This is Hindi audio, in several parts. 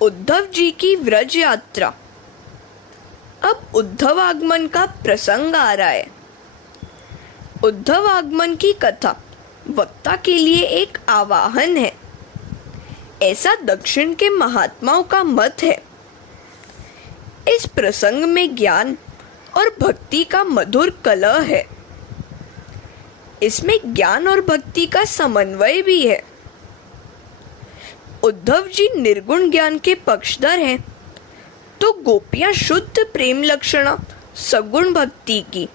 उद्धव जी की व्रज यात्रा। अब उद्धव आगमन का प्रसंग आ रहा है। उद्धव आगमन की कथा वक्ता के लिए एक आवाहन है, ऐसा दक्षिण के महात्माओं का मत है। इस प्रसंग में ज्ञान और भक्ति का मधुर कलह है। इसमें ज्ञान और भक्ति का समन्वय भी है। उद्धव जी निर्गुण ज्ञान के पक्षधर हैं, तो गोपियां शुद्ध प्रेम लक्षणा सगुण भक्ति की।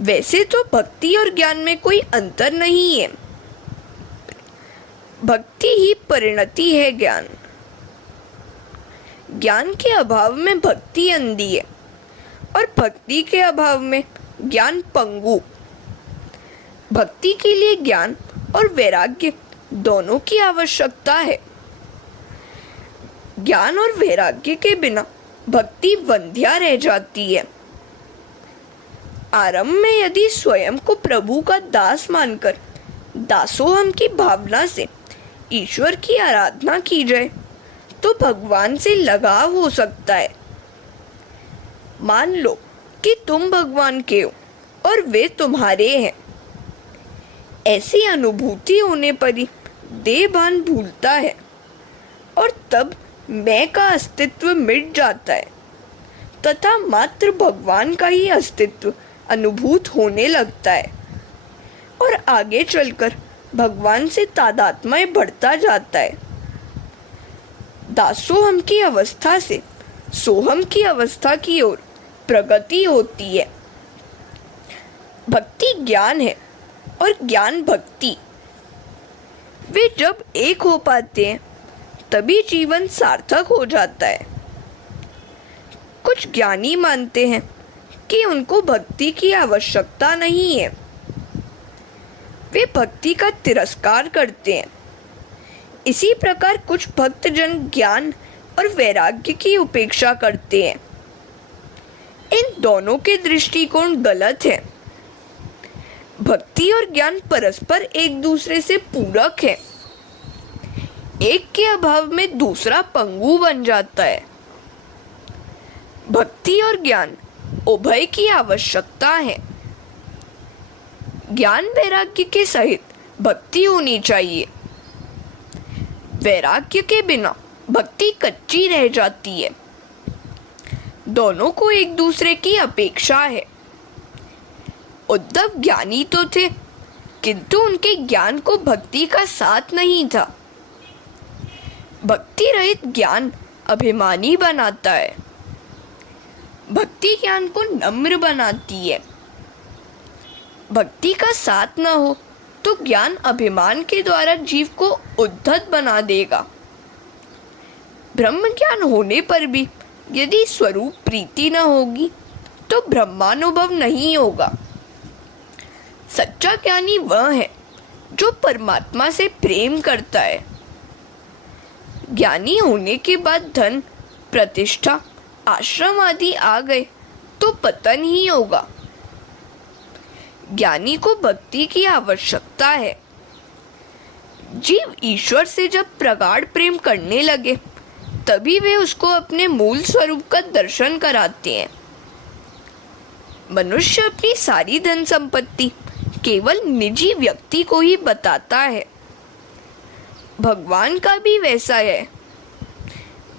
वैसे तो भक्ति और ज्ञान में कोई अंतर नहीं है। भक्ति ही परिणति है ज्ञान। ज्ञान के अभाव में भक्ति अंधी है और भक्ति के अभाव में ज्ञान पंगु। भक्ति के लिए ज्ञान और वैराग्य दोनों की आवश्यकता है। ज्ञान और वैराग्य के बिना भक्ति वंध्या रह जाती है। आरंभ में यदि स्वयं को प्रभु का दास मानकर दासोहम की भावना से ईश्वर की आराधना की जाए तो भगवान से लगाव हो सकता है। मान लो कि तुम भगवान के हो और वे तुम्हारे हैं। ऐसी अनुभूति होने पर ही देह भान भूलता है और तब मैं का अस्तित्व मिट जाता है तथा मात्र भगवान का ही अस्तित्व अनुभूत होने लगता है और आगे चलकर भगवान से तादात्म्य बढ़ता जाता है। दासोहम की अवस्था से सोहम की अवस्था की ओर प्रगति होती है। भक्ति ज्ञान है और ज्ञान भक्ति। वे जब एक हो पाते हैं तभी जीवन सार्थक हो जाता है। कुछ ज्ञानी मानते हैं कि उनको भक्ति की आवश्यकता नहीं है। वे भक्ति का तिरस्कार करते हैं। इसी प्रकार कुछ भक्तजन ज्ञान और वैराग्य की उपेक्षा करते हैं। इन दोनों के दृष्टिकोण गलत है। भक्ति और ज्ञान परस्पर एक दूसरे से पूरक है। एक के अभाव में दूसरा पंगु बन जाता है। भक्ति और ज्ञान उभय की आवश्यकता है। ज्ञान वैराग्य के सहित भक्ति होनी चाहिए। वैराग्य के बिना भक्ति कच्ची रह जाती है। दोनों को एक दूसरे की अपेक्षा है। उद्धव ज्ञानी तो थे, किंतु उनके ज्ञान को भक्ति का साथ नहीं था। भक्ति रहित ज्ञान अभिमानी बनाता है। भक्ति ज्ञान को नम्र बनाती है। भक्ति का साथ न हो तो ज्ञान अभिमान के द्वारा जीव को उद्धत बना देगा। ब्रह्म ज्ञान होने पर भी यदि स्वरूप प्रीति न होगी तो ब्रह्मानुभव नहीं होगा। सच्चा ज्ञानी वह है जो परमात्मा से प्रेम करता है। ज्ञानी होने के बाद धन, प्रतिष्ठा, आश्रम आदि आ गए तो पतन ही होगा। ज्ञानी को भक्ति की आवश्यकता है। जीव ईश्वर से जब प्रगाढ़ प्रेम करने लगे तभी वे उसको अपने मूल स्वरूप का दर्शन कराते हैं। मनुष्य अपनी सारी धन संपत्ति केवल निजी व्यक्ति को ही बताता है। भगवान का भी वैसा है।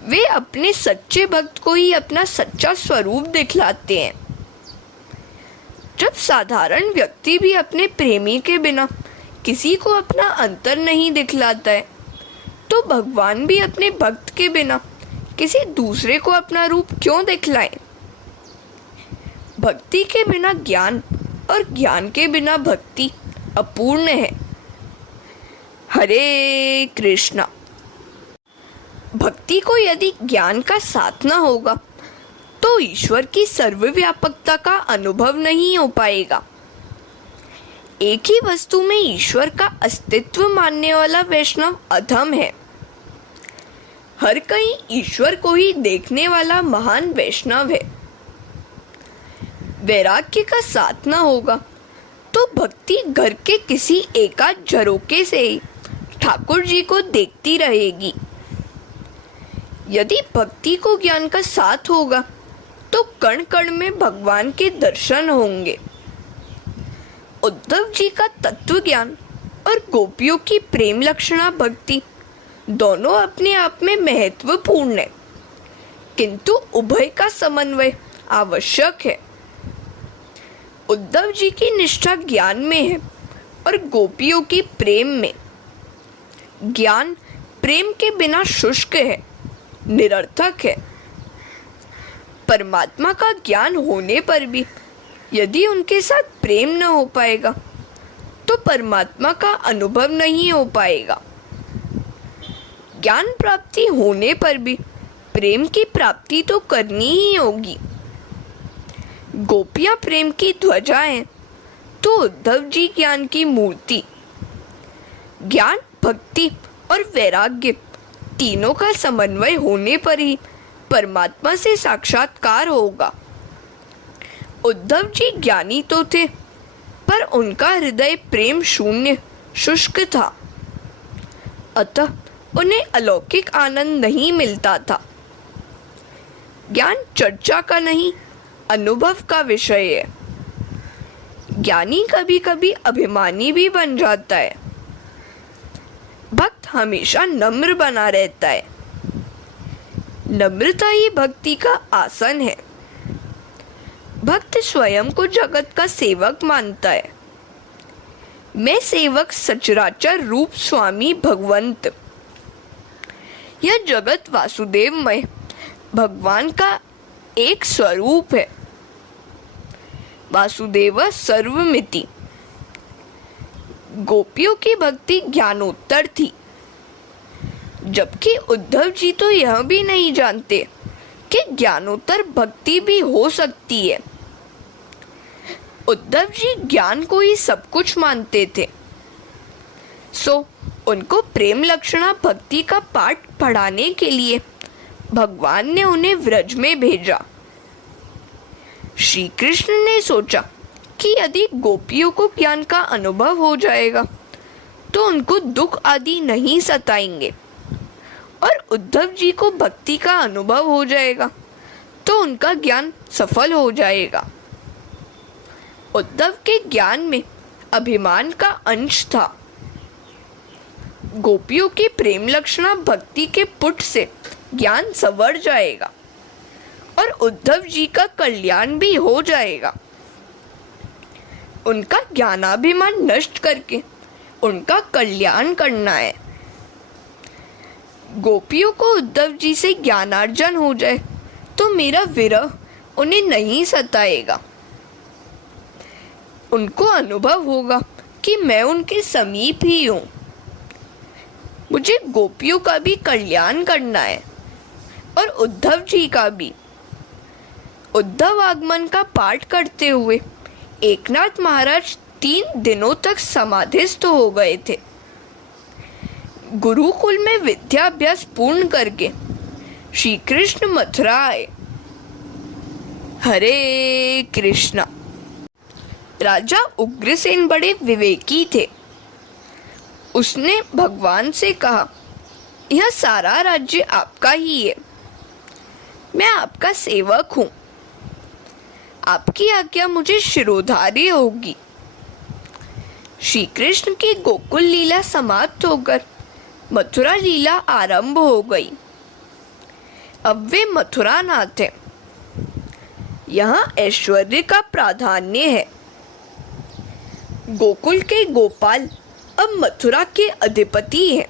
वे अपने सच्चे भक्त को ही अपना सच्चा स्वरूप दिखलाते हैं। जब साधारण व्यक्ति भी अपने प्रेमी के बिना किसी को अपना अंतर नहीं दिखलाता है तो भगवान भी अपने भक्त के बिना किसी दूसरे को अपना रूप क्यों दिखलाए। भक्ति के बिना ज्ञान और ज्ञान के बिना भक्ति अपूर्ण है। हरे कृष्णा। भक्ति को यदि ज्ञान का साथ न होगा तो ईश्वर की सर्वव्यापकता का अनुभव नहीं हो पाएगा। एक ही वस्तु में ईश्वर का अस्तित्व मानने वाला वैष्णव अधम है। हर कहीं ईश्वर को ही देखने वाला महान वैष्णव है। वैराग्य का साथ न होगा तो भक्ति घर के किसी एकाध झरोके से ही ठाकुर जी को देखती रहेगी। यदि भक्ति को ज्ञान का साथ होगा तो कण कण में भगवान के दर्शन होंगे। उद्धव जी का तत्व ज्ञान और गोपियों की प्रेम लक्षणा भक्ति दोनों अपने आप में महत्वपूर्ण है, किंतु उभय का समन्वय आवश्यक है। उद्धव जी की निष्ठा ज्ञान में है और गोपियों की प्रेम में। ज्ञान प्रेम के बिना शुष्क है, निरर्थक है। परमात्मा का ज्ञान होने पर भी यदि उनके साथ प्रेम न हो पाएगा तो परमात्मा का अनुभव नहीं हो पाएगा। ज्ञान प्राप्ति होने पर भी प्रेम की प्राप्ति तो करनी ही होगी। गोपियां प्रेम की ध्वजा हैं तो उद्धव जी ज्ञान की मूर्ति। ज्ञान भक्ति और वैराग्य तीनों का समन्वय होने पर ही परमात्मा से साक्षात्कार होगा। उद्धव जी ज्ञानी तो थे, पर उनका हृदय प्रेम शून्य शुष्क था, अतः उन्हें अलौकिक आनंद नहीं मिलता था। ज्ञान चर्चा का नहीं, अनुभव का विषय है। ज्ञानी कभी कभी अभिमानी भी बन जाता है। भक्त हमेशा नम्र बना रहता है। नम्रता ही भक्ति का आसन है। भक्त स्वयं को जगत का सेवक मानता है। मैं सेवक सचराचर रूप स्वामी भगवंत। यह जगत वासुदेवमय भगवान का एक स्वरूप है। वासुदेव सर्वमिति। गोपियों की भक्ति ज्ञानोत्तर थी, जबकि उद्धव जी तो यह भी नहीं जानते कि ज्ञानोत्तर भक्ति भी हो सकती है। उद्धव जी ज्ञान को ही सब कुछ मानते थे, सो उनको प्रेम लक्षणा भक्ति का पाठ पढ़ाने के लिए भगवान ने उन्हें व्रज में भेजा। श्री कृष्ण ने सोचा कि यदि गोपियों को ज्ञान का अनुभव हो जाएगा तो उनको दुख आदि नहीं सताएंगे, और उद्धव जी को भक्ति का अनुभव हो जाएगा तो उनका ज्ञान सफल हो जाएगा। उद्धव के ज्ञान में अभिमान का अंश था। गोपियों की प्रेम लक्षणा भक्ति के पुट से ज्ञान संवर जाएगा और उद्धव जी का कल्याण भी हो जाएगा। उनका ज्ञानाभिमान नष्ट करके उनका कल्याण करना है। गोपियों को उद्धव जी से ज्ञानार्जन हो जाए तो मेरा विरह उन्हें नहीं सताएगा। उनको अनुभव होगा कि मैं उनके समीप ही हूँ। मुझे गोपियों का भी कल्याण करना है और उद्धव जी का भी। उद्धव आगमन का पाठ करते हुए एकनाथ महाराज 3 दिनों तक समाधिस्थ हो गए थे। गुरुकुल में विद्याभ्यास पूर्ण करके श्री कृष्ण मथुरा आए। हरे कृष्णा। राजा उग्रसेन बड़े विवेकी थे। उसने भगवान से कहा, यह सारा राज्य आपका ही है, मैं आपका सेवक हूँ, आपकी आज्ञा मुझे शिरोधार्य होगी। श्री कृष्ण की गोकुल लीला समाप्त होकर मथुरा लीला आरंभ हो गई। अब वे मथुरा नाथ हैं। यहाँ ऐश्वर्य का प्राधान्य है। गोकुल के गोपाल अब मथुरा के अधिपति हैं।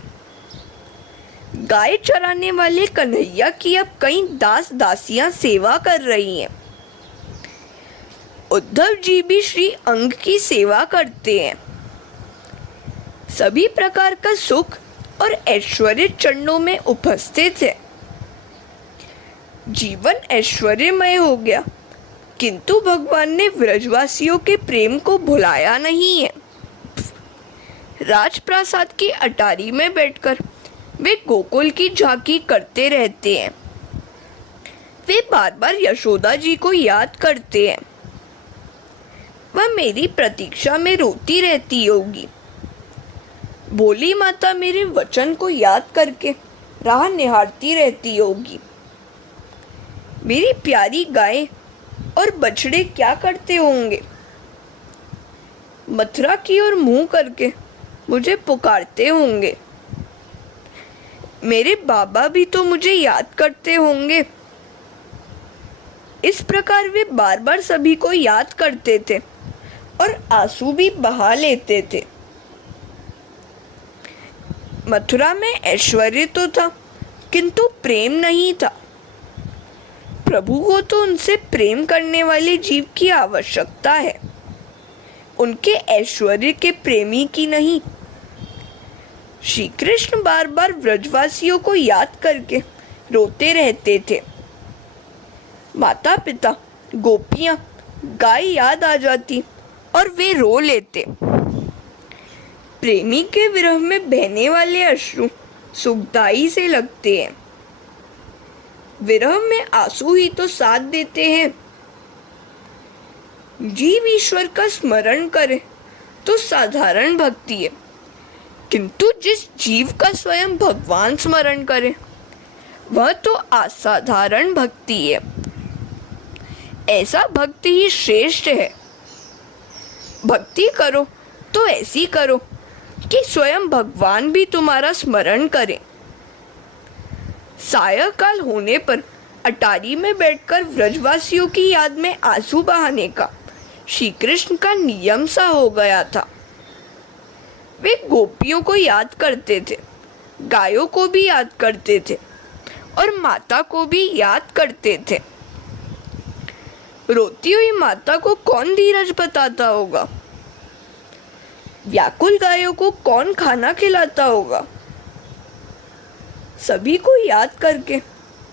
गाय चराने वाले कन्हैया की अब कई दास दासियां सेवा कर रही हैं। उद्धव जी भी श्री अंग की सेवा करते हैं। सभी प्रकार का सुख और ऐश्वर्य चरणों में उपस्थित है। जीवन ऐश्वर्यमय हो गया, किंतु भगवान ने व्रजवासियों के प्रेम को भुलाया नहीं है। राजप्रासाद की अटारी में बैठकर वे गोकुल की झांकी करते रहते हैं। वे बार बार यशोदा जी को याद करते हैं। वह मेरी प्रतीक्षा में रोती रहती होगी। भोली माता मेरे वचन को याद करके राह निहारती रहती होगी। मेरी प्यारी गाय और बछड़े क्या करते होंगे? मथुरा की ओर मुंह करके मुझे पुकारते होंगे। मेरे बाबा भी तो मुझे याद करते होंगे। इस प्रकार वे बार बार सभी को याद करते थे और आंसू भी बहा लेते थे। मथुरा में ऐश्वर्य तो था, किंतु प्रेम नहीं था। प्रभु को तो उनसे प्रेम करने वाले जीव की आवश्यकता है, उनके ऐश्वर्य के प्रेमी की नहीं। श्री कृष्ण बार बार व्रजवासियों को याद करके रोते रहते थे। माता पिता, गोपियां, गाय याद आ जाती और वे रो लेते। प्रेमी के विरह में बहने वाले अश्रु सुखदाई से लगते हैं। विरह में आंसू ही तो साथ देते हैं। जीव ईश्वर का स्मरण करे तो साधारण भक्ति है, किंतु जिस जीव का स्वयं भगवान स्मरण करे वह तो असाधारण भक्ति है। ऐसा भक्ति ही श्रेष्ठ है। भक्ति करो तो ऐसी करो कि स्वयं भगवान भी तुम्हारा स्मरण करें। सायंकाल होने पर अटारी में बैठकर व्रजवासियों की याद में आंसू बहाने का श्री कृष्ण का नियम सा हो गया था। वे गोपियों को याद करते थे, गायों को भी याद करते थे और माता को भी याद करते थे। रोती हुई माता को कौन धीरज बताता होगा? व्याकुल गायों को कौन खाना खिलाता होगा? सभी को याद करके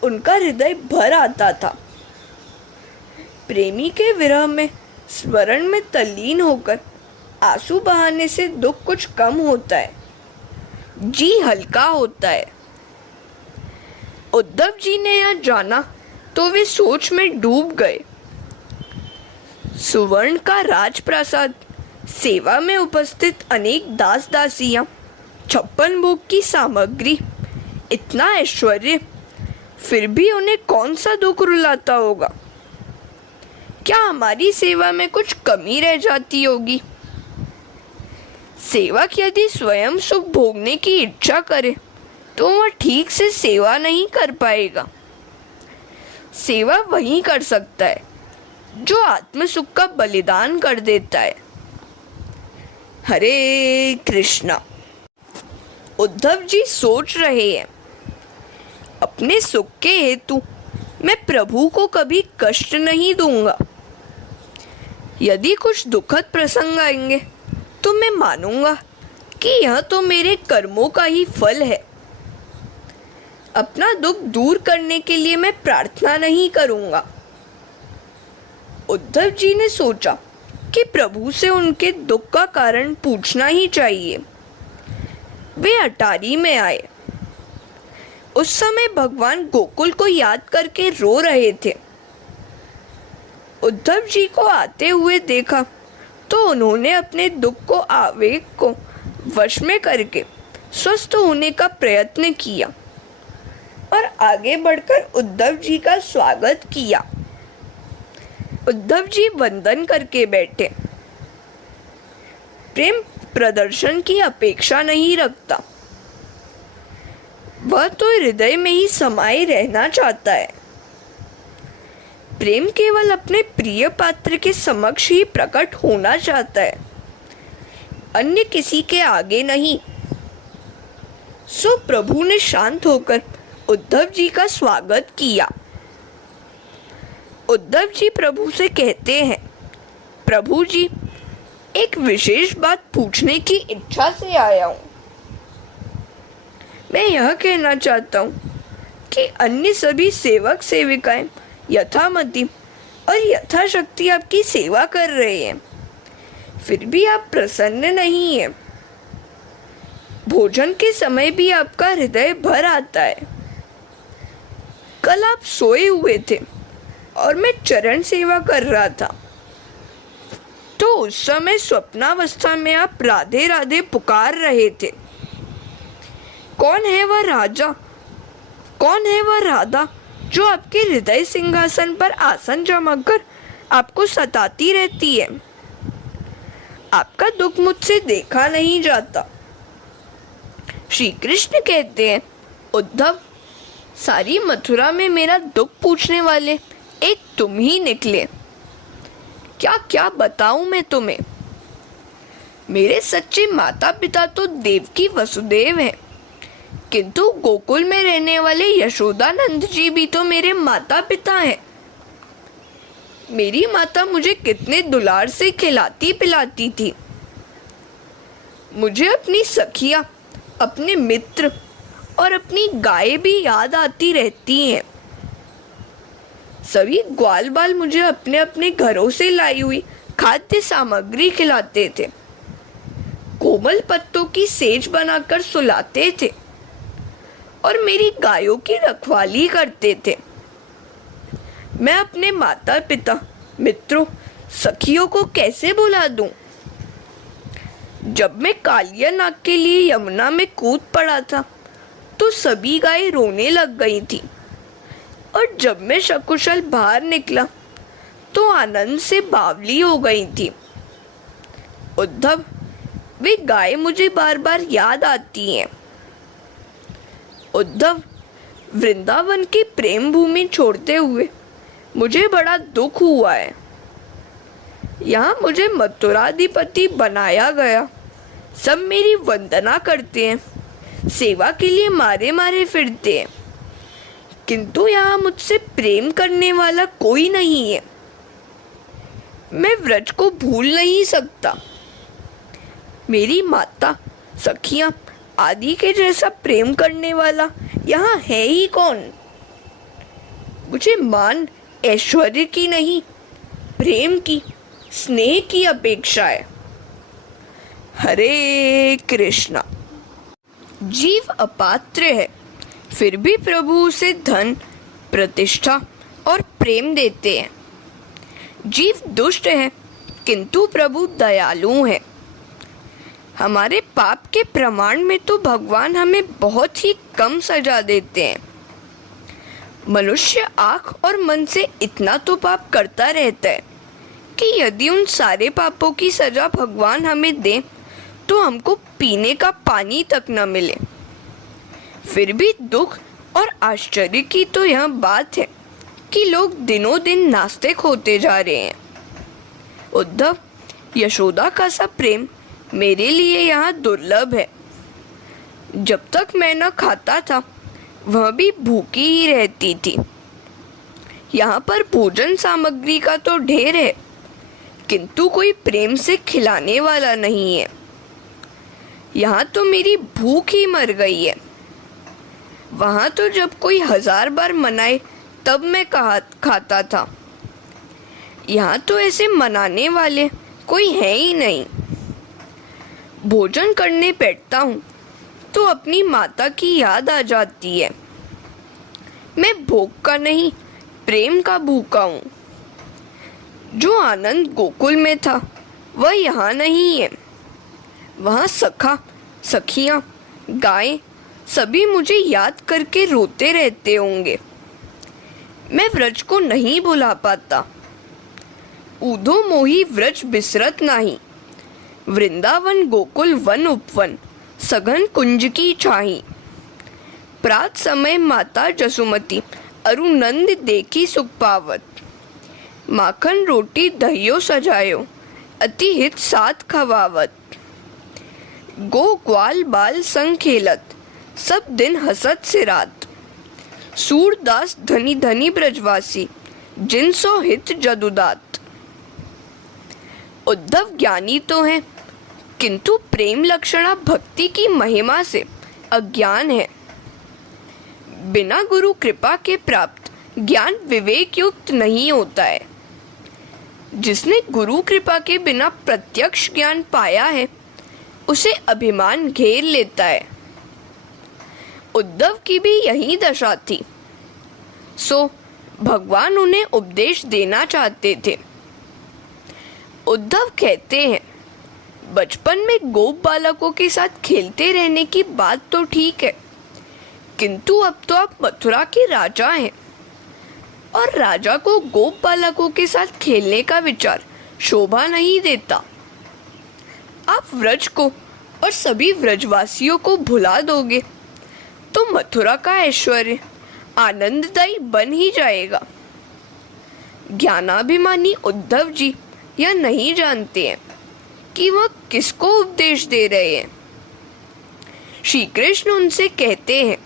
उनका हृदय भर आता था। प्रेमी के विरह में स्मरण में तल्लीन होकर आंसू बहाने से दुख कुछ कम होता है, जी हल्का होता है। उद्धव जी ने यह जाना तो वे सोच में डूब गए। सुवर्ण का राजप्रसाद, सेवा में उपस्थित अनेक दास दासियां, 56 भोग की सामग्री, इतना ऐश्वर्य, फिर भी उन्हें कौन सा दुख रुलाता होगा? क्या हमारी सेवा में कुछ कमी रह जाती होगी? सेवक यदि स्वयं सुख भोगने की इच्छा करे तो वह ठीक से सेवा नहीं कर पाएगा। सेवा वही कर सकता है जो आत्म सुख का बलिदान कर देता है। हरे कृष्णा। उद्धव जी सोच रहे हैं, अपने सुख के हेतु मैं प्रभु को कभी कष्ट नहीं दूंगा। यदि कुछ दुखद प्रसंग आएंगे तो मैं मानूंगा कि यह तो मेरे कर्मों का ही फल है। अपना दुख दूर करने के लिए मैं प्रार्थना नहीं करूंगा। उद्धव जी ने सोचा कि प्रभु से उनके दुख का कारण पूछना ही चाहिए। वे अटारी में आए। उस समय भगवान गोकुल को याद करके रो रहे थे। उद्धव जी को आते हुए देखा तो उन्होंने अपने दुख को, आवेग को वश में करके स्वस्थ होने का प्रयत्न किया और आगे बढ़कर उद्धव जी का स्वागत किया। उद्धव जी वंदन करके बैठे। प्रेम प्रदर्शन की अपेक्षा नहीं रखता, वह तो हृदय में ही समाये रहना चाहता है। प्रेम केवल अपने प्रिय पात्र के समक्ष ही प्रकट होना चाहता है, अन्य किसी के आगे नहीं। सो प्रभु ने शांत होकर उद्धव जी का स्वागत किया। उद्धव जी प्रभु से कहते हैं, प्रभु जी, एक विशेष बात पूछने की इच्छा से आया हूँ। मैं यह कहना चाहता हूँ कि अन्य सभी सेवक सेविकाएं यथामति और यथाशक्ति आपकी सेवा कर रहे हैं, फिर भी आप प्रसन्न नहीं हैं। भोजन के समय भी आपका हृदय भर आता है। कल आप सोए हुए थे और मैं चरण सेवा कर रहा था, तो उस समय स्वप्नावस्था में आप राधे राधे पुकार रहे थे। कौन है वह राजा कौन है वह राधा जो आपके हृदय सिंहासन पर आसन जमाकर आपको सताती रहती है? आपका दुख मुझसे देखा नहीं जाता। श्री कृष्ण कहते हैं, उद्धव, सारी मथुरा में मेरा दुख पूछने वाले एक तुम ही निकले। क्या क्या बताऊं मैं तुम्हें। मेरे सच्चे माता पिता तो देवकी वसुदेव हैं, किंतु गोकुल में रहने वाले यशोदानंद जी भी तो मेरे माता पिता हैं। मेरी माता मुझे कितने दुलार से खिलाती पिलाती थी। मुझे अपनी सखियां, अपने मित्र और अपनी गाय भी याद आती रहती हैं। सभी ग्वाल बाल मुझे अपने अपने घरों से लाई हुई खाद्य सामग्री खिलाते थे, कोमल पत्तों की सेज बनाकर सुलाते थे और मेरी गायों की रखवाली करते थे। मैं अपने माता पिता, मित्रों, सखियों को कैसे भुला दूं? जब मैं कालिया नाग के लिए यमुना में कूद पड़ा था तो सभी गायें रोने लग गई थी, और जब मैं सकुशल बाहर निकला तो आनंद से बावली हो गई थी। उद्धव, वे गायें मुझे बार बार याद आती हैं। उद्धव, वृंदावन की प्रेम भूमि छोड़ते हुए मुझे बड़ा दुख हुआ है। यहाँ मुझे मथुराधिपति बनाया गया, सब मेरी वंदना करते हैं, सेवा के लिए मारे मारे फिरते हैं, किंतु यहाँ मुझसे प्रेम करने वाला कोई नहीं है। मैं व्रज को भूल नहीं सकता। मेरी माता, सखियां आदि के जैसा प्रेम करने वाला यहाँ है ही कौन? मुझे मान ऐश्वर्य की नहीं, प्रेम की, स्नेह की अपेक्षा है। हरे कृष्णा। जीव अपात्र है, फिर भी प्रभु उसे धन, प्रतिष्ठा और प्रेम देते हैं। जीव दुष्ट है, किंतु प्रभु दयालु है। हमारे पाप के प्रमाण में तो भगवान हमें बहुत ही कम सजा देते हैं। मनुष्य आँख और मन से इतना तो पाप करता रहता है कि यदि उन सारे पापों की सजा भगवान हमें दे तो हमको पीने का पानी तक न मिले। फिर भी दुख और आश्चर्य की तो यह बात है कि लोग दिनों दिन नास्तिक होते जा रहे हैं। उद्धव, यशोदा का सा प्रेम मेरे लिए यहाँ दुर्लभ है। जब तक मैं न खाता था वह भी भूखी ही रहती थी। यहाँ पर भोजन सामग्री का तो ढेर है, किंतु कोई प्रेम से खिलाने वाला नहीं है। यहाँ तो मेरी भूख ही मर गई है। वहाँ तो जब कोई 1000 बार मनाए तब मैं खाता था। यहाँ तो ऐसे मनाने वाले कोई है ही नहीं। भोजन करने बैठता हूँ तो अपनी माता की याद आ जाती है। मैं भोग का नहीं, प्रेम का भूखा हूँ। जो आनंद गोकुल में था वह यहाँ नहीं है। वहाँ सखा, सखियाँ, गायें सभी मुझे याद करके रोते रहते होंगे। मैं व्रज को नहीं भुला पाता। ऊधो मोही व्रज बिसरत नाही, वृंदावन गोकुल वन उपवन, सघन कुंज की छाही। प्रात समय माता जसुमती, अरुनंद देखी सुख पावत। माखन रोटी दहियो सजायो, अति हित साथ खवावत। गो ग्वाल बाल संग खेलत, सब दिन हसत से रात। सूरदास धनी धनी ब्रजवासी, जिनसो हित जदुदात। उद्धव ज्ञानी तो है, किंतु प्रेम लक्षणा भक्ति की महिमा से अज्ञान है। बिना गुरु कृपा के प्राप्त ज्ञान विवेक युक्त नहीं होता है। जिसने गुरु कृपा के बिना प्रत्यक्ष ज्ञान पाया है उसे अभिमान घेर लेता है। उद्धव की भी यही दशा थी, सो भगवान उन्हें उपदेश देना चाहते थे। उद्धव कहते हैं, बचपन में गोप बालकों के साथ खेलते रहने की बात तो ठीक है, किंतु अब तो आप मथुरा के राजा हैं और राजा को गोप बालकों के साथ खेलने का विचार शोभा नहीं देता। आप व्रज को और सभी व्रजवासियों को भुला दोगे तो मथुरा का ऐश्वर्य आनंददायी बन ही जाएगा। ज्ञानाभिमानी उद्धव जी यह नहीं जानते हैं कि वह किसको उपदेश दे रहे हैं। श्री कृष्ण उनसे कहते हैं,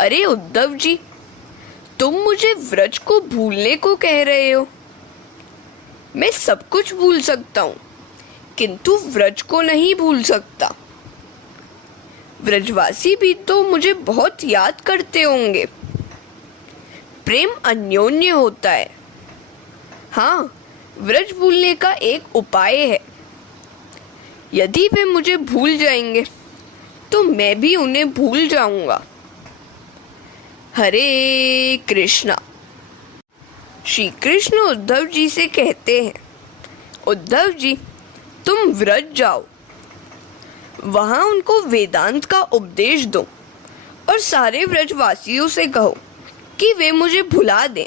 अरे उद्धव जी, तुम मुझे व्रज को भूलने को कह रहे हो। मैं सब कुछ भूल सकता हूँ किंतु व्रज को नहीं भूल सकता। व्रजवासी भी तो मुझे बहुत याद करते होंगे। प्रेम अन्योन्य होता है। हाँ, व्रज भूलने का एक उपाय है। यदि वे मुझे भूल जाएंगे तो मैं भी उन्हें भूल जाऊंगा। हरे कृष्णा। श्री कृष्ण उद्धव जी से कहते हैं, उद्धव जी, तुम व्रज जाओ, वहां उनको वेदांत का उपदेश दो और सारे व्रजवासियों से कहो कि वे मुझे भुला दें।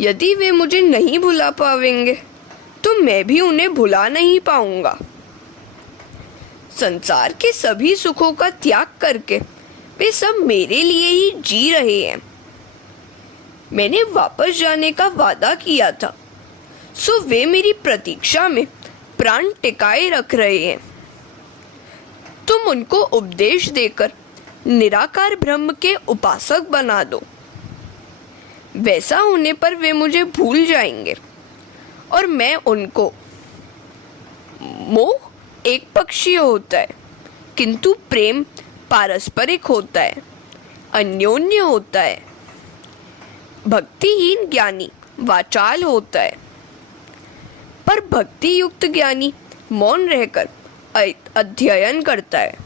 यदि वे मुझे नहीं भुला पावेंगे तो मैं भी उन्हें भुला नहीं पाऊंगा। संसार के सभी सुखों का त्याग करके वे सब मेरे लिए ही जी रहे हैं। मैंने वापस जाने का वादा किया था, सो वे मेरी प्रतीक्षा में प्राण टिकाए रख रहे हैं। तुम उनको उपदेश देकर निराकार ब्रह्म के उपासक बना दो। वैसा होने पर वे मुझे भूल जाएंगे और मैं उनको। मोह एक पक्षीय होता है किंतु प्रेम पारस्परिक होता है, अन्योन्य होता है। भक्तिहीन ज्ञानी वाचाल होता है पर भक्ति युक्त ज्ञानी मौन रहकर अध्ययन करता है।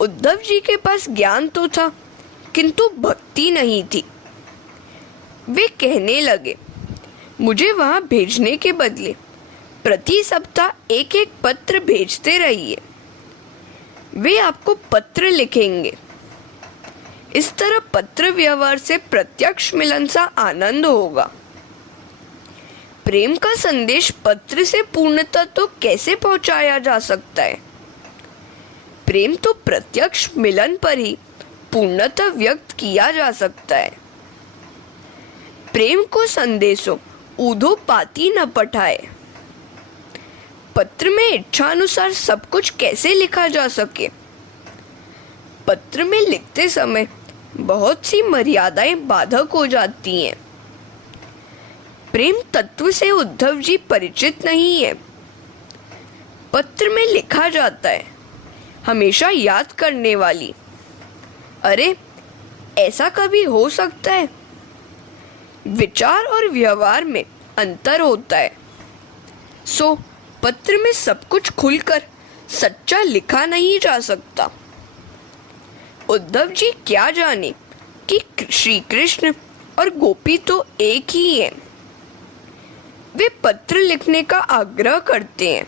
उद्धव जी के पास ज्ञान तो था किंतु भक्ति नहीं थी। वे कहने लगे, मुझे वहां भेजने के बदले प्रति सप्ताह एक एक पत्र भेजते रहिए। वे आपको पत्र लिखेंगे। इस तरह पत्र व्यवहार से प्रत्यक्ष मिलन सा आनंद होगा। प्रेम का संदेश पत्र से पूर्णता तो कैसे पहुंचाया जा सकता है? प्रेम तो प्रत्यक्ष मिलन पर ही पूर्णता व्यक्त किया जा सकता है। प्रेम को संदेशों ऊधो पाती न पठाए। पत्र में इच्छानुसार सब कुछ कैसे लिखा जा सके? पत्र में लिखते समय बहुत सी मर्यादाएं बाधक हो जाती हैं। प्रेम तत्व से उद्धव जी परिचित नहीं है। पत्र में लिखा जाता है, हमेशा याद करने वाली। अरे, ऐसा कभी हो सकता है? विचार और व्यवहार में अंतर होता है। सो पत्र में सब कुछ खुलकर सच्चा लिखा नहीं जा सकता। उद्धव जी क्या जाने कि श्री कृष्ण और गोपी तो एक ही हैं। वे पत्र लिखने का आग्रह करते हैं।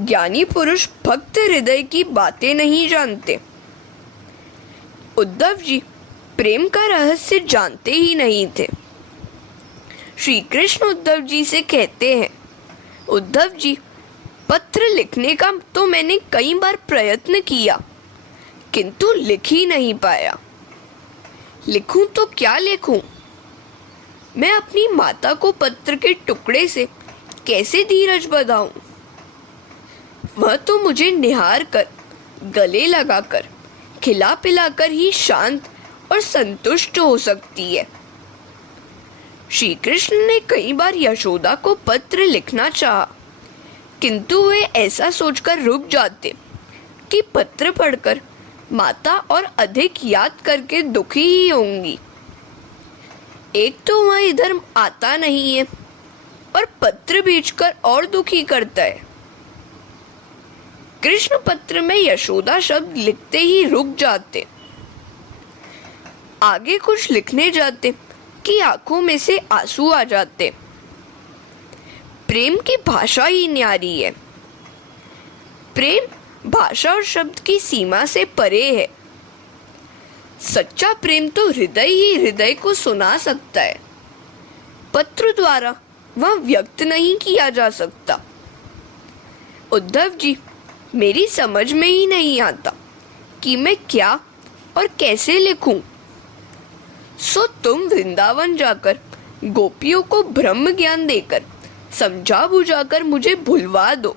ज्ञानी पुरुष भक्त हृदय की बातें नहीं जानते। उद्धव जी प्रेम का रहस्य जानते ही नहीं थे। श्री कृष्ण उद्धव जी से कहते हैं, उद्धव जी, पत्र लिखने का तो मैंने कई बार प्रयत्न किया किंतु लिख ही नहीं पाया। लिखूं तो क्या लिखूं? मैं अपनी माता को पत्र के टुकड़े से कैसे धीरज बधाऊं? वह तो मुझे निहार कर, गले लगाकर, खिला पिलाकर ही शांत और संतुष्ट हो सकती है। श्री कृष्ण ने कई बार यशोदा को पत्र लिखना चाहा किंतु वे ऐसा सोचकर रुक जाते कि पत्र पढ़कर माता और अधिक याद करके दुखी ही होंगी। एक तो वह इधर आता नहीं है और पत्र भेजकर और दुखी करता है। कृष्ण पत्र में यशोदा शब्द लिखते ही रुक जाते। आगे कुछ लिखने जाते कि आंखों में से आंसू आ जाते। प्रेम की भाषा ही न्यारी है। प्रेम भाषा और शब्द की सीमा से परे है। सच्चा प्रेम तो हृदय ही हृदय को सुना सकता है, पत्र द्वारा वह व्यक्त नहीं किया जा सकता। उद्धव जी, मेरी समझ में ही नहीं आता कि मैं क्या और कैसे लिखूं। सो तुम वृंदावन जाकर गोपियों को ब्रह्म ज्ञान देकर समझा बुझाकर मुझे भुलवा दो।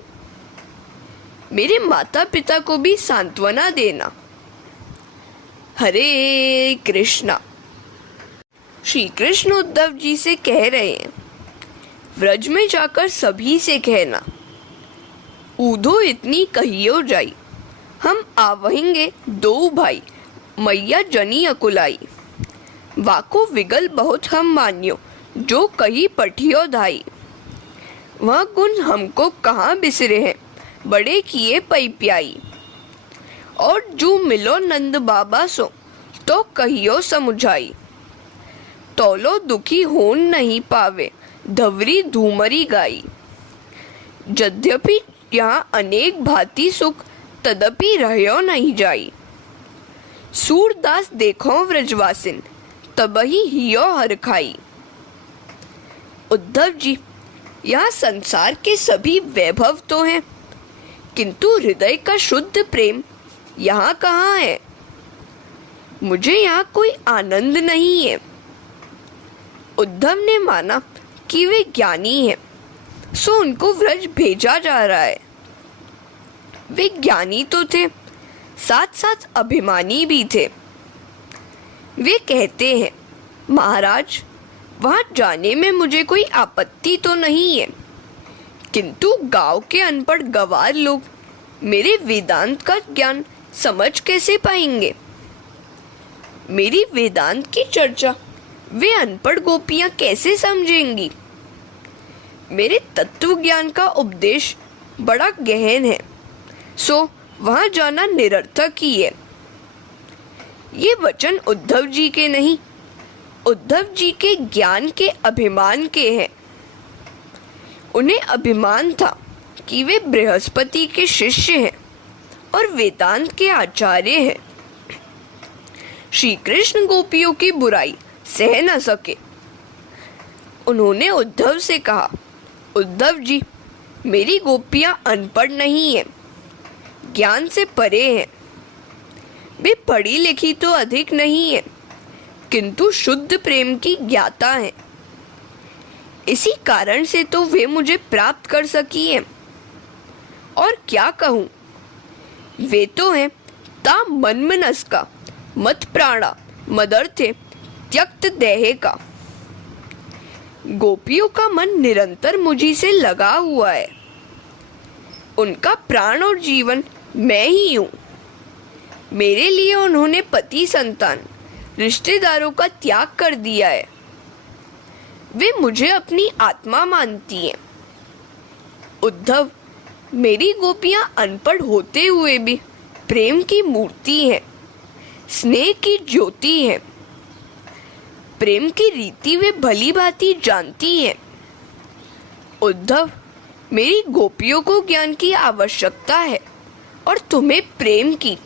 मेरे माता पिता को भी सांत्वना देना। हरे कृष्णा। श्री कृष्ण उद्धव जी से कह रहे हैं, व्रज में जाकर सभी से कहना, ऊधो इतनी कहियो जाई, हम आवहिंगे दो भाई, मैया जनी अकुलाई। वाको विगल बहुत हम मान्यो, जो कही पठियो धाई। वह गुण हमको कहाँ बिसरे हैं, बड़े किए पई प्याई। और जो मिलो नंद बाबा सो, तो कहियो समुझाई। तोलो दुखी होन नहीं पावे, धवरी धूमरी गाई। यद्यपि यहाँ अनेक भांति सुख, तदपि रहयो नहीं जाई। सूरदास देखो व्रजवासिन, तबही हियो हर खाई। उद्धव जी, यहाँ संसार के सभी वैभव तो हैं, किंतु हृदय का शुद्ध प्रेम यहाँ कहाँ है। मुझे यहाँ कोई आनंद नहीं है। उद्धव ने माना कि वे ज्ञानी हैं, सो उनको व्रज भेजा जा रहा है। वे ज्ञानी तो थे, साथ साथ अभिमानी भी थे। वे कहते हैं, महाराज, वहाँ जाने में मुझे कोई आपत्ति तो नहीं है, किंतु गांव के अनपढ़ गंवार लोग मेरे वेदांत का ज्ञान समझ कैसे पाएंगे। मेरी वेदांत की चर्चा वे अनपढ़ गोपियां कैसे समझेंगी। मेरे तत्व ज्ञान का उपदेश बड़ा गहन है, सो वहां जाना निरर्थक ही है। ये वचन उद्धव जी के नहीं, उद्धव जी के ज्ञान के अभिमान के हैं। उन्हें अभिमान था कि वे बृहस्पति के शिष्य हैं और वेदांत के आचार्य हैं। श्री कृष्ण गोपियों की बुराई सह न सके। उन्होंने उद्धव से कहा, उद्धव जी, मेरी गोपियां अनपढ़ नहीं हैं, ज्ञान से परे हैं। वे पढ़ी लिखी तो अधिक नहीं है, किंतु शुद्ध प्रेम की ज्ञाता हैं। इसी कारण से तो वे मुझे प्राप्त कर सकी हैं। और क्या कहूँ, वे तो हैं ता मनमनस का, मत प्राणा, मदर्थे, त्यक्त देहे का। गोपियों का मन निरंतर मुझी से लगा हुआ है। उनका प्राण और जीवन मैं ही हूँ। मेरे लिए उन्होंने पति, संतान, रिश्तेदारों का त्याग कर दिया है। वे मुझे अपनी आत्मा मानती हैं। उद्धव, मेरी गोपियां अनपढ़ होते हुए भी प्रेम की मूर्ति हैं, स्नेह की ज्योति हैं। प्रेम की रीति वे भली भांति जानती हैं। उद्धव, मेरी गोपियों को ज्ञान की आवश्यकता है और तुम्हें प्रेम की,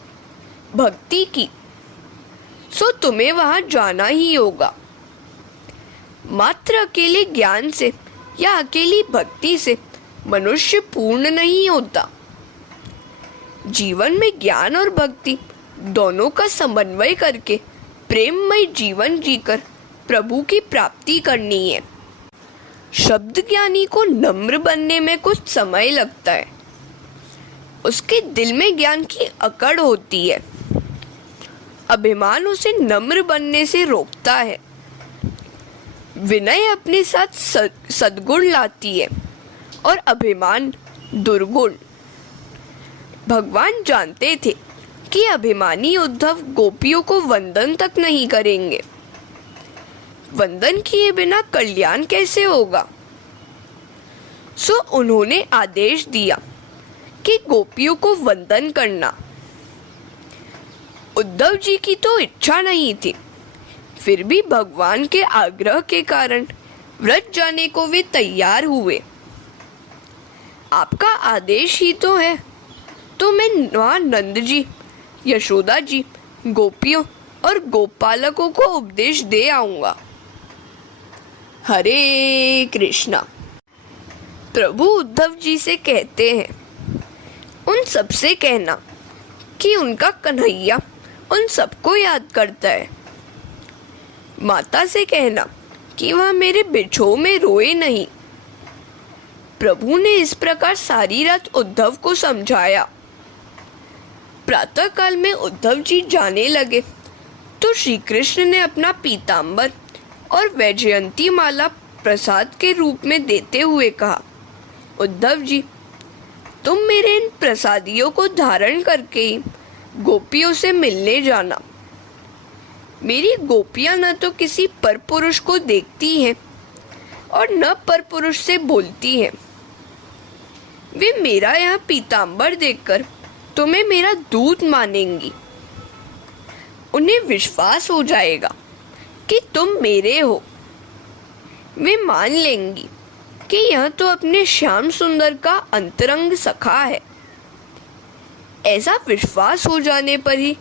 भक्ति की, सो तुम्हें वहां जाना ही होगा। मात्र अकेले ज्ञान से या अकेली भक्ति से मनुष्य पूर्ण नहीं होता। जीवन में ज्ञान और भक्ति दोनों का समन्वय करके प्रेममय जीवन जीकर प्रभु की प्राप्ति करनी है। शब्द ज्ञानी को नम्र बनने में कुछ समय लगता है। उसके दिल में ज्ञान की अकड़ होती है। अभिमान उसे नम्र बनने से रोकता है। विनय अपने साथ सद्गुण लाती है और अभिमान दुर्गुण। भगवान जानते थे कि अभिमानी उद्धव गोपियों को वंदन तक नहीं करेंगे। वंदन किए बिना कल्याण कैसे होगा। सो उन्होंने आदेश दिया कि गोपियों को वंदन करना। उद्धव जी की तो इच्छा नहीं थी, फिर भी भगवान के आग्रह के कारण व्रत जाने को वे तैयार हुए। आपका आदेश ही तो है, तो मैं वहाँ नंद जी, यशोदा जी, गोपियों और गोपालकों को उपदेश दे आऊंगा। हरे कृष्णा। प्रभु उद्धव जी से कहते हैं, उन सबसे कहना कि उनका कन्हैया उन सबको याद करता है। माता से कहना कि वह मेरे बिछोह में रोए नहीं। प्रभु ने इस प्रकार सारी रात उद्धव को समझाया। प्रातः काल में उद्धव जी जाने लगे तो श्री कृष्ण ने अपना पीतांबर और वैजयंती माला प्रसाद के रूप में देते हुए कहा, उद्धव जी, तुम मेरे इन प्रसादियों को धारण करके ही गोपियों से मिलने जाना। मेरी गोपियां न तो किसी परपुरुष को देखती हैं और न परपुरुष से बोलती हैं। वे मेरा यह पीतांबर देखकर तुम्हें मेरा दूत मानेंगी। उन्हें विश्वास हो जाएगा कि तुम मेरे हो। वे मान लेंगी कि यह तो अपने श्याम सुंदर का अंतरंग सखा है। ऐसा विश्वास हो जाने पर ही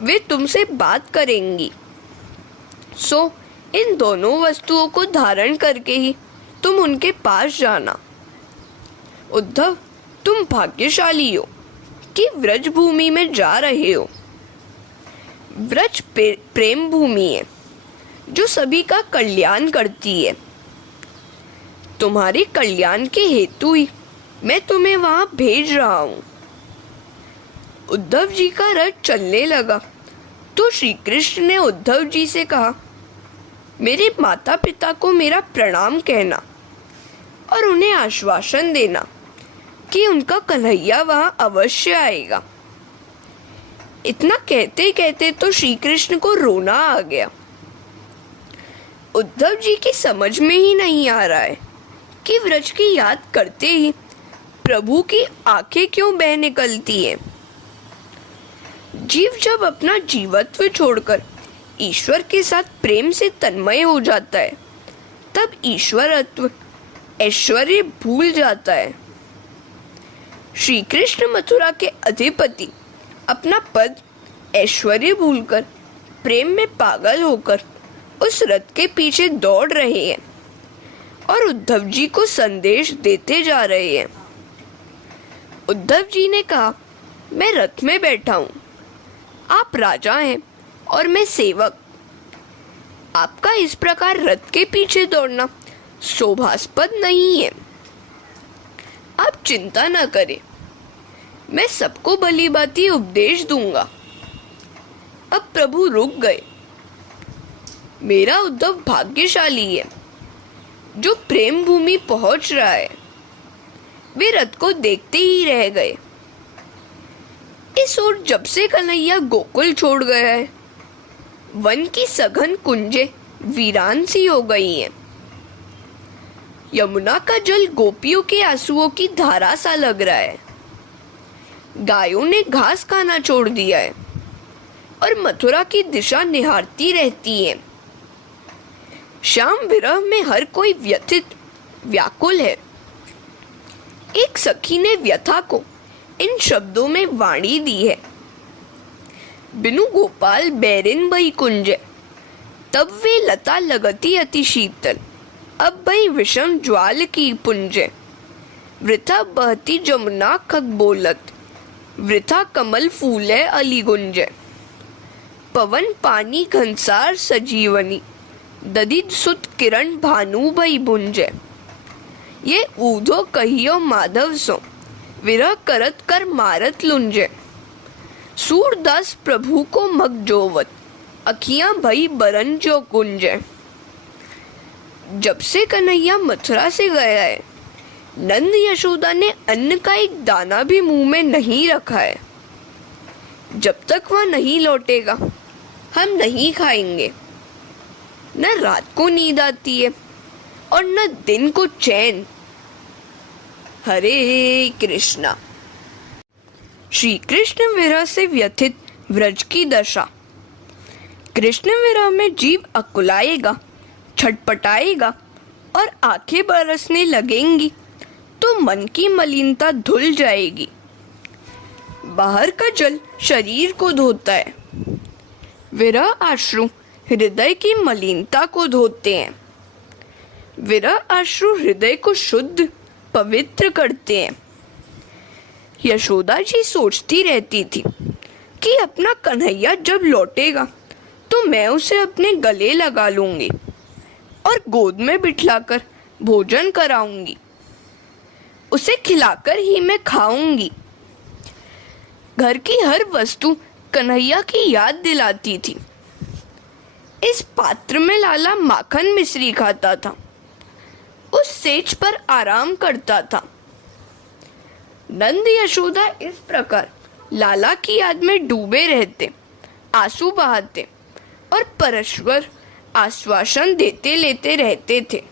वे तुमसे बात करेंगी। सो इन दोनों वस्तुओं को धारण करके ही तुम उनके पास जाना। उद्धव, तुम भाग्यशाली हो कि व्रज भूमि में जा रहे हो। व्रज प्रेम भूमि है जो सभी का कल्याण करती है। तुम्हारे कल्याण के हेतु ही मैं तुम्हें वहां भेज रहा हूँ। उद्धव जी का रथ चलने लगा तो श्री कृष्ण ने उद्धव जी से कहा, मेरे माता पिता को मेरा प्रणाम कहना और उन्हें आश्वासन देना कि उनका कन्हैया वहां अवश्य आएगा। इतना कहते कहते तो श्री कृष्ण को रोना आ गया। उद्धव जी की समझ में ही नहीं आ रहा है कि व्रज की याद करते ही प्रभु की आंखें क्यों बह निकलती हैं। जीव जब अपना जीवत्व छोड़कर ईश्वर के साथ प्रेम से तन्मय हो जाता है तब ईश्वरत्व ऐश्वर्य भूल जाता है। श्री कृष्ण मथुरा के अधिपति अपना पद ऐश्वर्य भूलकर प्रेम में पागल होकर उस रथ के पीछे दौड़ रहे हैं और उद्धव जी को संदेश देते जा रहे हैं। उद्धव जी ने कहा, मैं रथ में बैठा हूँ, आप राजा हैं और मैं सेवक। आपका इस प्रकार रथ के पीछे दौड़ना शोभास्पद नहीं है। आप चिंता न करें, मैं सबको भली भांति उपदेश दूंगा। अब प्रभु रुक गए। मेरा उद्धव भाग्यशाली है जो प्रेम भूमि पहुंच रहा है। वे रथ को देखते ही रह गए। इस ओर जब से कन्हैया गोकुल छोड़ गया है, वन की सघन कुंजें वीरान सी हो गई हैं। यमुना का जल गोपियों के आंसुओं की धारा सा लग रहा है। गायों ने घास खाना छोड़ दिया है और मथुरा की दिशा निहारती रहती है। श्याम विरह में हर कोई व्यथित व्याकुल है। एक सखी ने व्यथा को इन शब्दों में वाणी दी है, बिनु गोपाल बैरिन भई कुंजे, तब वे लता लगती अति शीतल, अब भई विषम ज्वाल की पुंजे। वृथा बहती जमुना खग बोलत, वृथा कमल फूले अली गुंजे। पवन पानी घनसार सजीवनी, दधित सुत किरण भानु भई भुंजे। ये ऊधो कहियो माधव सो, विरह करत कर मारत लुंजे। सूरदास प्रभु को मग जोवत, अखियां भई बरन जो कुंजे। जब से कन्हैया मथुरा से गया है, नंद यशोदा ने अन्न का एक दाना भी मुंह में नहीं रखा है। जब तक वह नहीं लौटेगा हम नहीं खाएंगे। न रात को नींद आती है और न दिन को चैन। हरे कृष्णा। श्री कृष्ण विरह से व्यथित व्रज की दशा। कृष्ण विरह में जीव अकुलाएगा, छटपटाएगा और आंखें बरसने लगेंगी तो मन की मलिनता धुल जाएगी। बाहर का जल शरीर को धोता है, विरह अश्रु हृदय की मलिनता को धोते हैं। विरह अश्रु हृदय को शुद्ध पवित्र करते हैं। यशोदा जी सोचती रहती थी कि अपना कन्हैया जब लौटेगा तो मैं उसे अपने गले लगा लूंगी और गोद में बिठलाकर भोजन कराऊंगी। उसे खिलाकर ही मैं खाऊंगी। घर की हर वस्तु कन्हैया की याद दिलाती थी। इस पात्र में लाला माखन मिश्री खाता था, उस सेज पर आराम करता था। नंद यशोदा इस प्रकार लाला की याद में डूबे रहते, आंसू बहाते और परस्पर आश्वासन देते लेते रहते थे।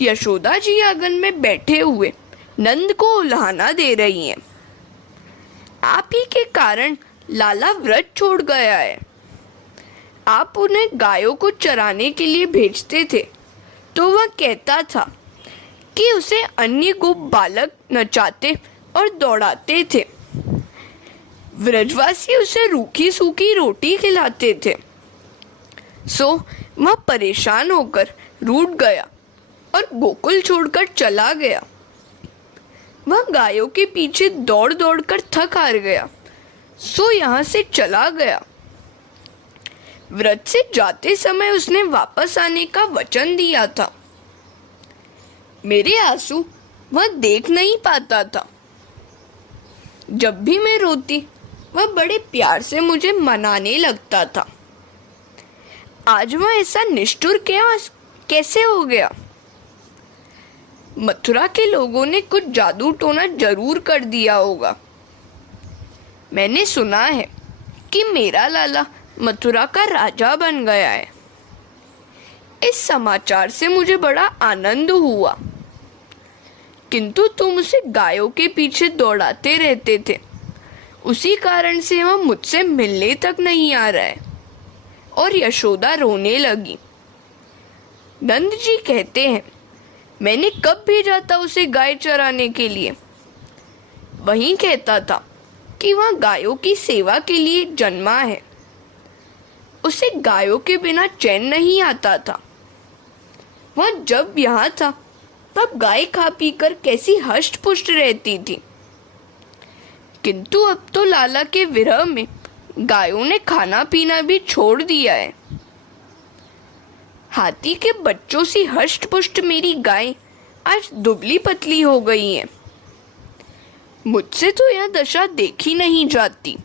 यशोदा जी आंगन में बैठे हुए नंद को उल्हाना दे रही हैं। आप ही के कारण लाला व्रत छोड़ गया है। आप उन्हें गायों को चराने के लिए भेजते थे तो वह कहता था कि उसे अन्य गोप बालक नचाते और दौड़ाते थे। व्रजवासी उसे रूखी सूखी रोटी खिलाते थे। सो वह परेशान होकर रूठ गया और गोकुल छोड़कर चला गया। वह गायों के पीछे दौड़ दौड़ कर थक हार गया, सो यहाँ से चला गया। व्रत से जाते समय उसने वापस आने का वचन दिया था। मेरे आंसू वह देख नहीं पाता था। जब भी मैं रोती वह बड़े प्यार से मुझे मनाने लगता था। आज वह ऐसा निष्ठुर कैसे हो गया? मथुरा के लोगों ने कुछ जादू टोना जरूर कर दिया होगा। मैंने सुना है कि मेरा लाला मथुरा का राजा बन गया है। इस समाचार से मुझे बड़ा आनंद हुआ, किंतु तुम उसे गायों के पीछे दौड़ाते रहते थे, उसी कारण से वह मुझसे मिलने तक नहीं आ रहा है। और यशोदा रोने लगी। नंद जी कहते हैं, मैंने कब भेजा था उसे गाय चराने के लिए? वही कहता था कि वह गायों की सेवा के लिए जन्मा है। उसे गायों के बिना चैन नहीं आता था। वह जब यहाँ था तब गाय खा पी कर कैसी हष्ट पुष्ट रहती थी, किंतु अब तो लाला के विरह में गायों ने खाना पीना भी छोड़ दिया है। हाथी के बच्चों सी हष्ट पुष्ट मेरी गाय आज दुबली पतली हो गई है। मुझसे तो यह दशा देखी नहीं जाती।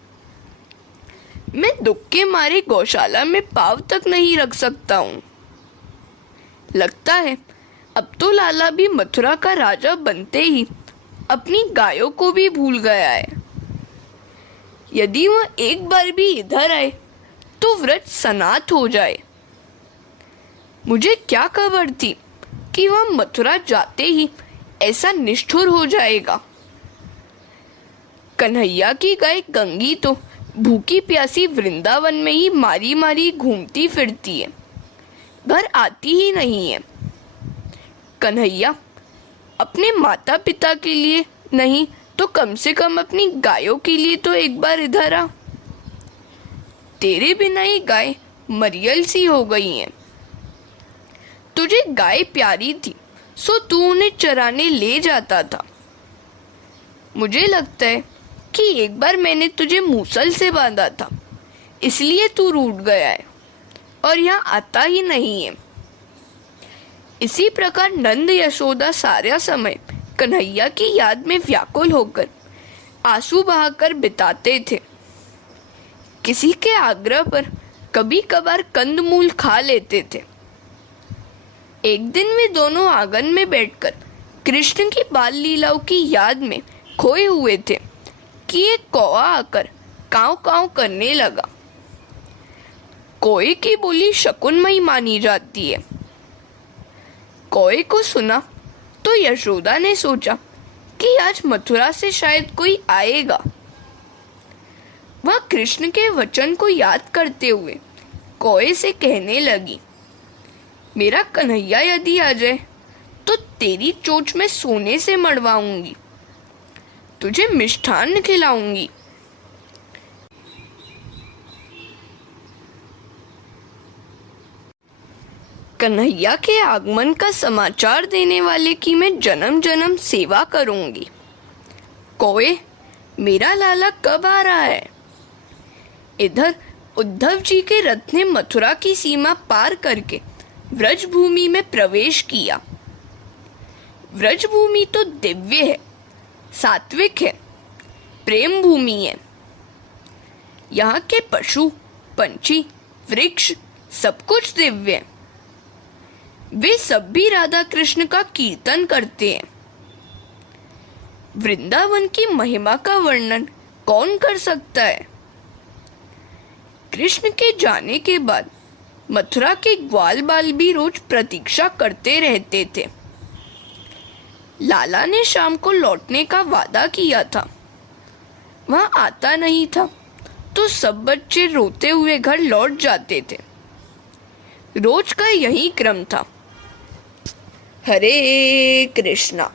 मैं दुख के मारे गौशाला में पाँव तक नहीं रख सकता हूँ। लगता है अब तो लाला भी मथुरा का राजा बनते ही अपनी गायों को भी भूल गया है। यदि वह एक बार भी इधर आए तो व्रत समाप्त हो जाए। मुझे क्या खबर थी कि वह मथुरा जाते ही ऐसा निष्ठुर हो जाएगा। कन्हैया की गाय गंगी तो भूखी प्यासी वृंदावन में ही मारी मारी घूमती फिरती है, घर आती ही नहीं है। कन्हैया अपने माता पिता के लिए नहीं तो कम से कम अपनी गायों के लिए तो एक बार इधर आ। तेरे बिना ही गाय मरियल सी हो गई हैं। तुझे गाय प्यारी थी सो तू उन्हें चराने ले जाता था। मुझे लगता है कि एक बार मैंने तुझे मूसल से बांधा था, इसलिए तू रूठ गया है और यहाँ आता ही नहीं है। इसी प्रकार नंद यशोदा सारा समय कन्हैया की याद में व्याकुल होकर आंसू बहाकर बिताते थे। किसी के आग्रह पर कभी कभार कंदमूल खा लेते थे। एक दिन वे दोनों आंगन में बैठकर कृष्ण की बाल लीलाओं की याद में खोए हुए थे कि एक कौवा आकर काव काव करने लगा। कौए की बोली शकुनमयी मानी जाती है। कौए को सुना तो यशोदा ने सोचा कि आज मथुरा से शायद कोई आएगा। वह कृष्ण के वचन को याद करते हुए कौए से कहने लगी, मेरा कन्हैया यदि आ जाए तो तेरी चोंच में सोने से मढ़वाऊंगी। तुझे मिष्ठान्न खिलाऊंगी। कन्हैया के आगमन का समाचार देने वाले की मैं जन्म जन्म सेवा करूंगी। कोए, मेरा लाला कब आ रहा है? इधर उद्धव जी के रथ ने मथुरा की सीमा पार करके व्रज भूमि में प्रवेश किया। व्रज भूमि तो दिव्य है, सात्विक है, प्रेम भूमि है। यहाँ के पशु, पंछी, वृक्ष सब कुछ दिव्य है। वे सब भी राधा कृष्ण का कीर्तन करते हैं। वृंदावन की महिमा का वर्णन कौन कर सकता है? कृष्ण के जाने के बाद मथुरा के ग्वाल बाल भी रोज प्रतीक्षा करते रहते थे। लाला ने शाम को लौटने का वादा किया था। वह आता नहीं था तो सब बच्चे रोते हुए घर लौट जाते थे। रोज का यही क्रम था। हरे कृष्णा।